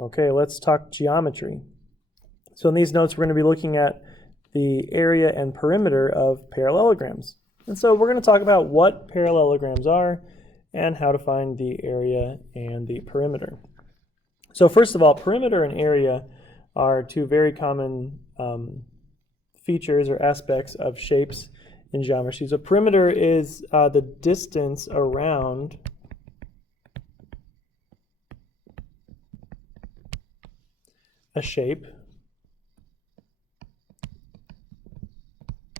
Okay, let's talk geometry. So in these notes, we're going to be looking at the area and perimeter of parallelograms. And so we're going to talk about what parallelograms are and how to find the area and the perimeter. So first of all, perimeter and area are two very common features or aspects of shapes in geometry. So perimeter is the distance around a shape.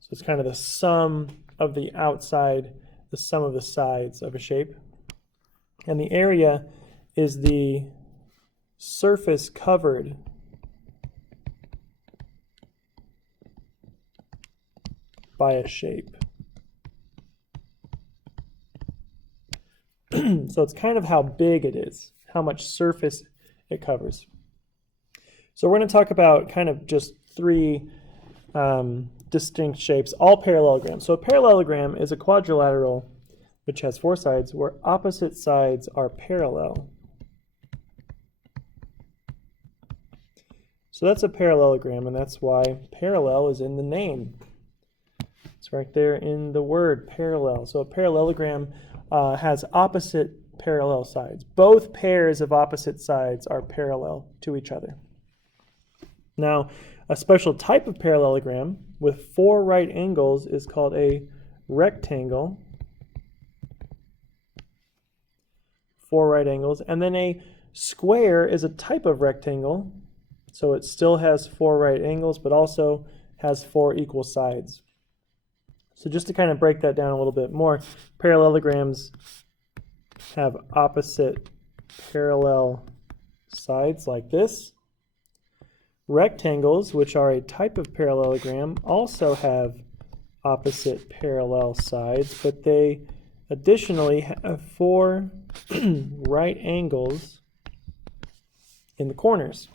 So it's kind of the sum of the outside, the sum of the sides of a shape. And the area is the surface covered by a shape. So it's kind of how big it is, how much surface it covers. So we're going to talk about kind of just three distinct shapes, all parallelograms. So a parallelogram is a quadrilateral which has four sides where opposite sides are parallel. So that's a parallelogram, and that's why parallel is in the name. It's right there in the word parallel. So a parallelogram has opposite parallel sides. Both pairs of opposite sides are parallel to each other. Now, a special type of parallelogram with four right angles is called a rectangle. Four right angles. And then a square is a type of rectangle. So it still has four right angles, but also has four equal sides. So just to kind of break that down a little bit more, parallelograms have opposite parallel sides like this. Rectangles, which are a type of parallelogram, also have opposite parallel sides, but they additionally have four right angles in the corners.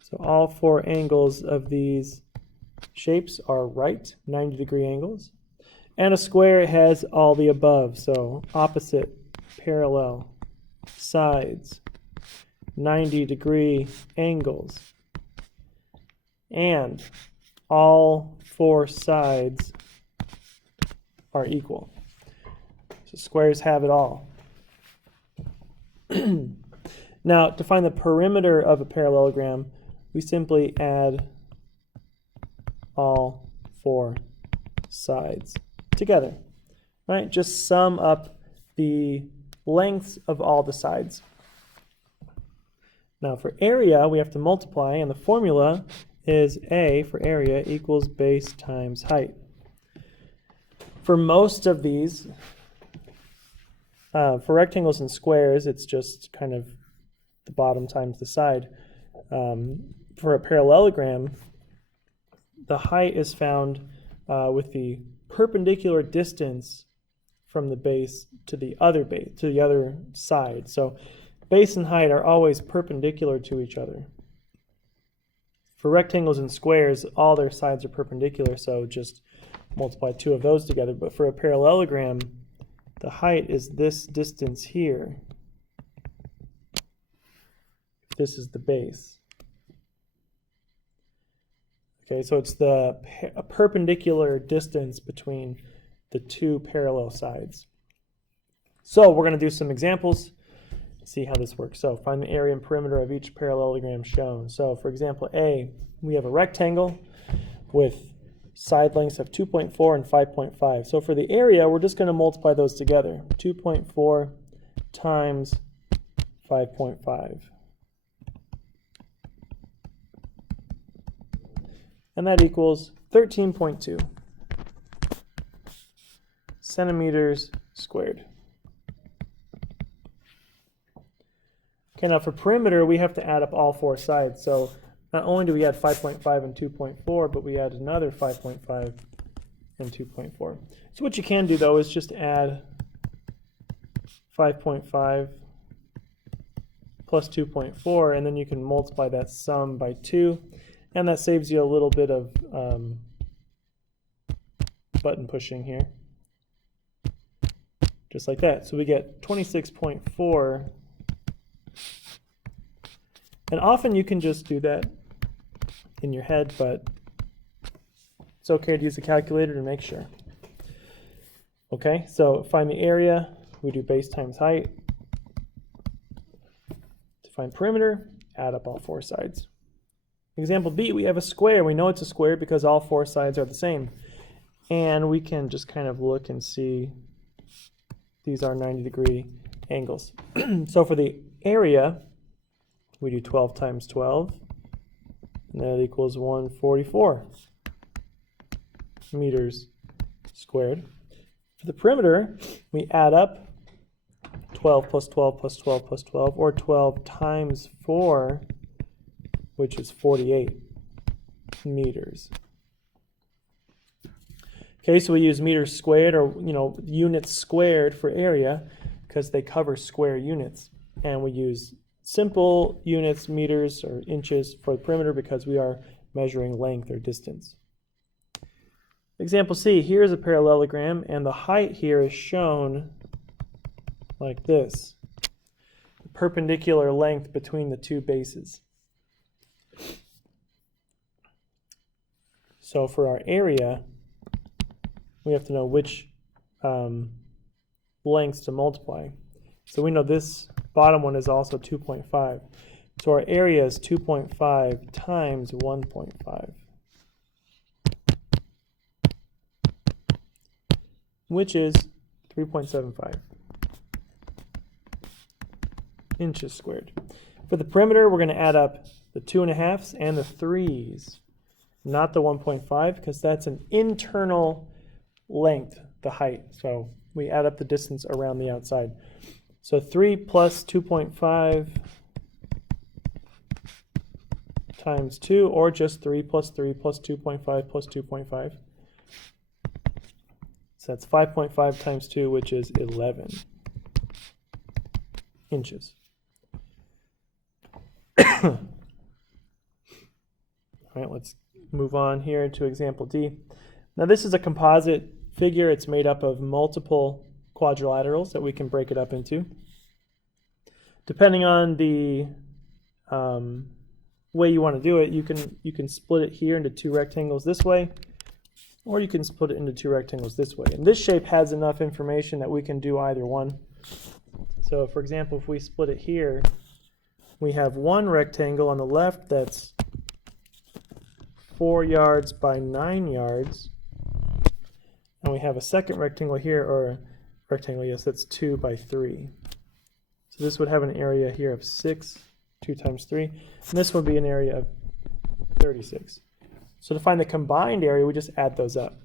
So all four angles of these shapes are right, 90-degree angles. And a square has all the above, so opposite parallel sides, 90-degree angles, and all four sides are equal. So squares have it all. Now, to find the perimeter of a parallelogram, we simply add all four sides together. Right? Just sum up the lengths of all the sides. Now for area, we have to multiply, and the formula is A for area equals base times height. For most of these, for rectangles and squares, it's just kind of the bottom times the side. For a parallelogram, the height is found with the perpendicular distance from the base to the other base, to the other side. So base and height are always perpendicular to each other. For rectangles and squares, all their sides are perpendicular, so just multiply two of those together. But for a parallelogram, the height is this distance here. This is the base. Okay, so it's a perpendicular distance between the two parallel sides. So we're going to do some examples, see how this works. So find the area and perimeter of each parallelogram shown. So for example A, we have a rectangle with side lengths of 2.4 and 5.5. So for the area, we're just going to multiply those together. 2.4 times 5.5. And that equals 13.2 centimeters squared. Okay, now for perimeter, we have to add up all four sides. So not only do we add 5.5 and 2.4, but we add another 5.5 and 2.4. So what you can do, though, is just add 5.5 plus 2.4, and then you can multiply that sum by 2. And that saves you a little bit of button pushing here. Just like that. So we get 26.4 And often you can just do that in your head, but it's okay to use a calculator to make sure. Okay, so find the area, we do base times height. To find perimeter, add up all four sides. Example B, we have a square. We know it's a square because all four sides are the same. And we can just kind of look and see these are 90-degree angles. So for the area, we do 12 times 12, and that equals 144 meters squared. For the perimeter, we add up 12 plus 12 plus 12 plus 12, or 12 times 4, which is 48 meters. Okay, so we use meters squared, or units squared for area because they cover square units. And we use simple units, meters or inches, for the perimeter because we are measuring length or distance. Example C, here's a parallelogram, and the height here is shown like this. The perpendicular length between the two bases. So for our area, we have to know which lengths to multiply. So we know this bottom one is also 2.5. So our area is 2.5 times 1.5, which is 3.75 inches squared. For the perimeter, we're going to add up the 2.5s and the 3s, not the 1.5, because that's an internal length, the height. So we add up the distance around the outside. So 3 plus 2.5 times 2, or just 3 plus 3 plus 2.5 plus 2.5. So that's 5.5 times 2, which is 11 inches. All right, let's move on here to example D. Now this is a composite figure. It's made up of multiple quadrilaterals that we can break it up into. Depending on the way you want to do it, you can split it here into two rectangles this way, or you can split it into two rectangles this way. And this shape has enough information that we can do either one. So for example, if we split it here, we have one rectangle on the left that's 4 yards by 9 yards. And we have a second rectangle here, or a rectangle, yes, that's 2 by 3. So this would have an area here of 6, 2 times 3. And this would be an area of 36. So to find the combined area, we just add those up.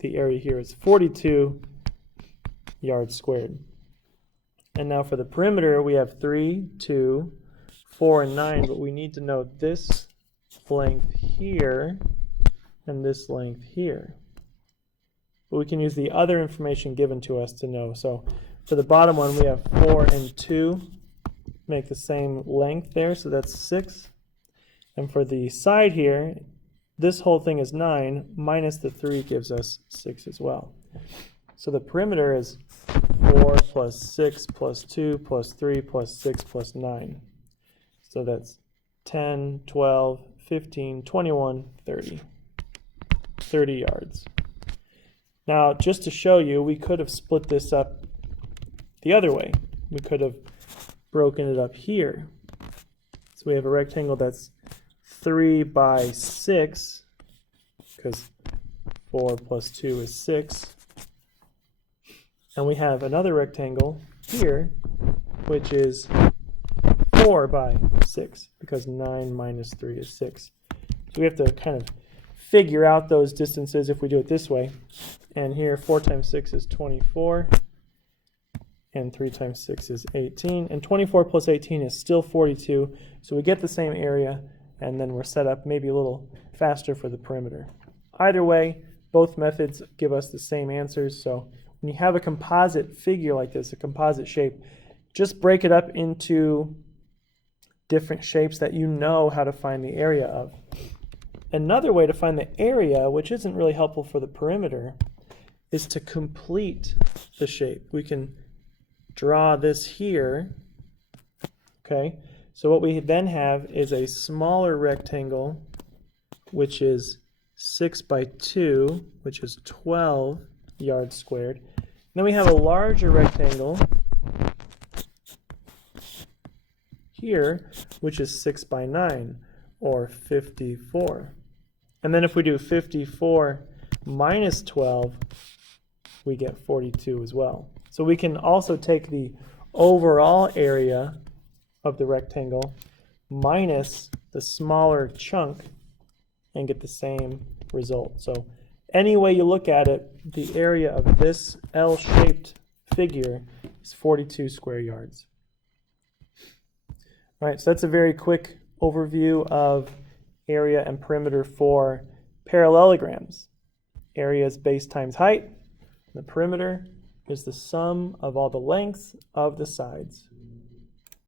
The area here is 42 yards squared. And now for the perimeter, we have 3, 2, 4, and 9, but we need to know this length here and this length here. But we can use the other information given to us to know. So for the bottom one, we have 4 and 2 make the same length there, so that's 6. And for the side here, this whole thing is 9, minus the 3 gives us 6 as well. So the perimeter is 4 plus 6 plus 2 plus 3 plus 6 plus 9. So that's 10, 12, 15, 21, 30. 30 yards. Now, just to show you, we could have split this up the other way. We could have broken it up here. So we have a rectangle that's 3 by 6, because 4 plus 2 is 6. And we have another rectangle here, which is 4 by 6, because 9 minus 3 is 6. So we have to kind of figure out those distances if we do it this way. And here, 4 times 6 is 24, and 3 times 6 is 18. And 24 plus 18 is still 42, so we get the same area, and then we're set up maybe a little faster for the perimeter. Either way, both methods give us the same answers. So when you have a composite figure like this, a composite shape, just break it up into different shapes that you know how to find the area of. Another way to find the area, which isn't really helpful for the perimeter, is to complete the shape. We can draw this here, okay? So what we then have is a smaller rectangle, which is 6 by 2, which is 12 yards squared. And then we have a larger rectangle here, which is 6 by 9, or 54. And then if we do 54 minus 12, we get 42 as well. So we can also take the overall area of the rectangle minus the smaller chunk and get the same result. So any way you look at it, the area of this L-shaped figure is 42 square yards. All right, so that's a very quick overview of area and perimeter for parallelograms. Area is base times height. The perimeter is the sum of all the lengths of the sides.